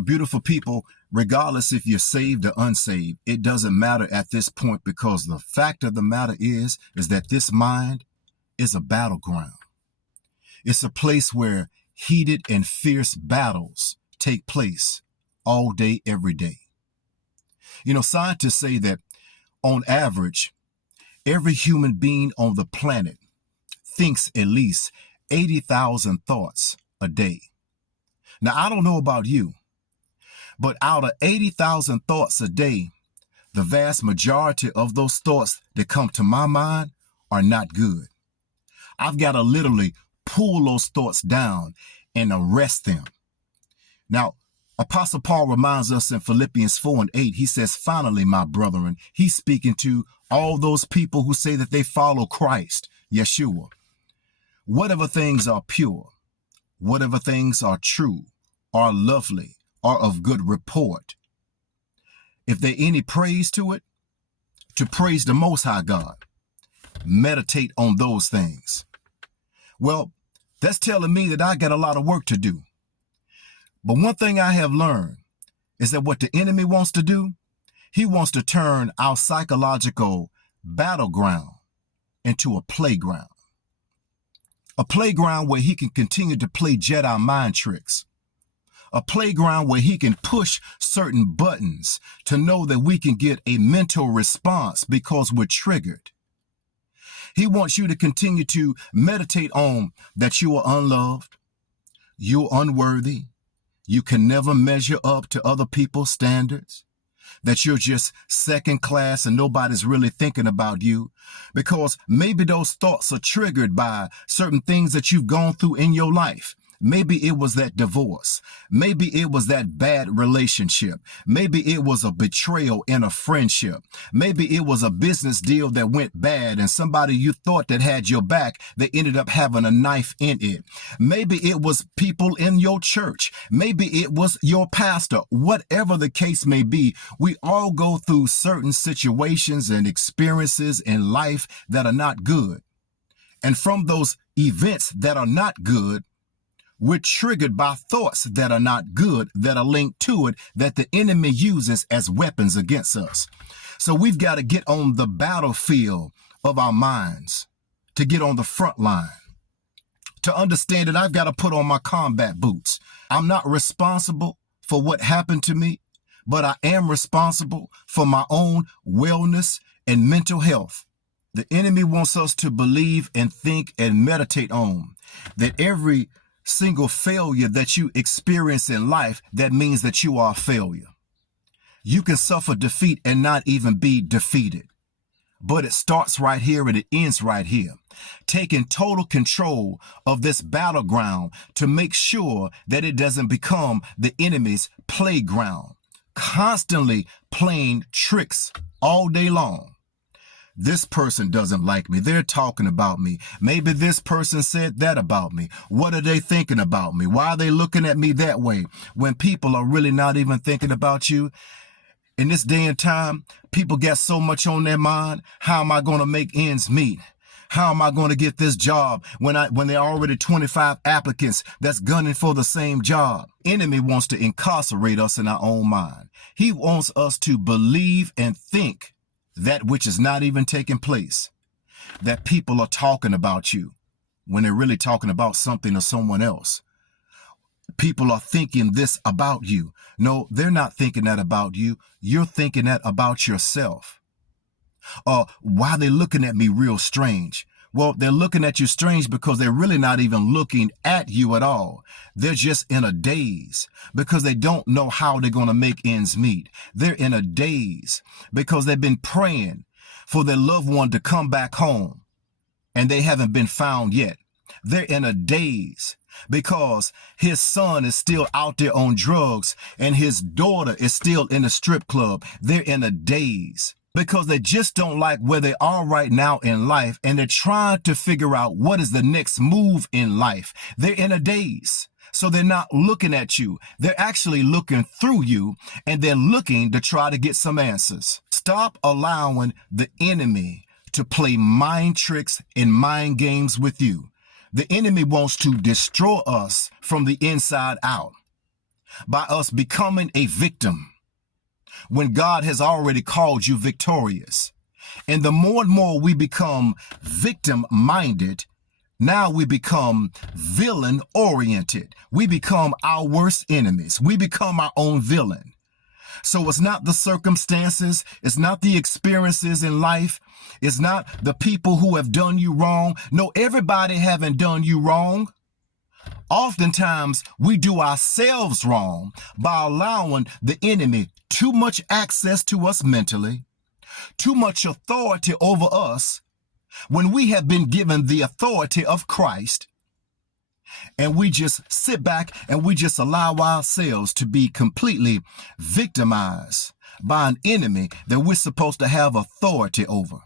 Beautiful people, regardless if you're saved or unsaved, it doesn't matter at this point, because the fact of the matter is that this mind is a battleground. It's a place where heated and fierce battles take place all day, every day. You know, scientists say that on average, every human being on the planet thinks at least 80,000 thoughts a day. Now, I don't know about you, but out of 80,000 thoughts a day, the vast majority of those thoughts that come to my mind are not good. I've got to literally pull those thoughts down and arrest them. Now, Apostle Paul reminds us in Philippians 4:8, he says, finally, my brethren, he's speaking to all those people who say that they follow Christ, Yeshua. Whatever things are pure, whatever things are true, are lovely, are of good report, if there any praise to it, to praise the Most High God, meditate on those things. Well, that's telling me that I got a lot of work to do. But one thing I have learned is that what the enemy wants to do, he wants to turn our psychological battleground into a playground. A playground where he can continue to play Jedi mind tricks. A playground where he can push certain buttons to know that we can get a mental response because we're triggered. He wants you to continue to meditate on that you are unloved, you're unworthy, you can never measure up to other people's standards, that you're just second class and nobody's really thinking about you, because maybe those thoughts are triggered by certain things that you've gone through in your life. Maybe it was that divorce. Maybe it was that bad relationship. Maybe it was a betrayal in a friendship. Maybe it was a business deal that went bad and somebody you thought that had your back, they ended up having a knife in it. Maybe it was people in your church. Maybe it was your pastor. Whatever the case may be, we all go through certain situations and experiences in life that are not good. And from those events that are not good, we're triggered by thoughts that are not good, that are linked to it, that the enemy uses as weapons against us. So we've got to get on the battlefield of our minds, to get on the front line, to understand that I've got to put on my combat boots. I'm not responsible for what happened to me, but I am responsible for my own wellness and mental health. The enemy wants us to believe and think and meditate on that every single failure that you experience in life, that means that you are a failure. You can suffer defeat and not even be defeated. But it starts right here and it ends right here. Taking total control of this battleground to make sure that it doesn't become the enemy's playground. Constantly playing tricks all day long. This person doesn't like me. They're talking about me. Maybe this person said that about me. What are they thinking about me? Why are they looking at me that way? When people are really not even thinking about you. In this day and time, people get so much on their mind. How am I going to make ends meet? How am I going to get this job when there are already 25 applicants that's gunning for the same job? Enemy wants to incarcerate us in our own mind. He wants us to believe and think that which is not even taking place, that people are talking about you when they're really talking about something or someone else. People are thinking this about you. No, they're not thinking that about you. You're thinking that about yourself. Why are they looking at me real strange? Well, they're looking at you strange because they're really not even looking at you at all. They're just in a daze because they don't know how they're going to make ends meet. They're in a daze because they've been praying for their loved one to come back home and they haven't been found yet. They're in a daze because his son is still out there on drugs and his daughter is still in a strip club. They're in a daze because they just don't like where they are right now in life, and they're trying to figure out what is the next move in life. They're in a daze. So they're not looking at you. They're actually looking through you, and they're looking to try to get some answers. Stop allowing the enemy to play mind tricks and mind games with you. The enemy wants to destroy us from the inside out. by us becoming a victim when God has already called you victorious. And the more and more we become victim minded, now we become villain oriented. We become our worst enemies. We become our own villain. So it's not the circumstances. It's not the experiences in life. It's not the people who have done you wrong. No, everybody haven't done you wrong. Oftentimes we do ourselves wrong by allowing the enemy too much access to us mentally, too much authority over us when we have been given the authority of Christ. And we just sit back and we just allow ourselves to be completely victimized by an enemy that we're supposed to have authority over.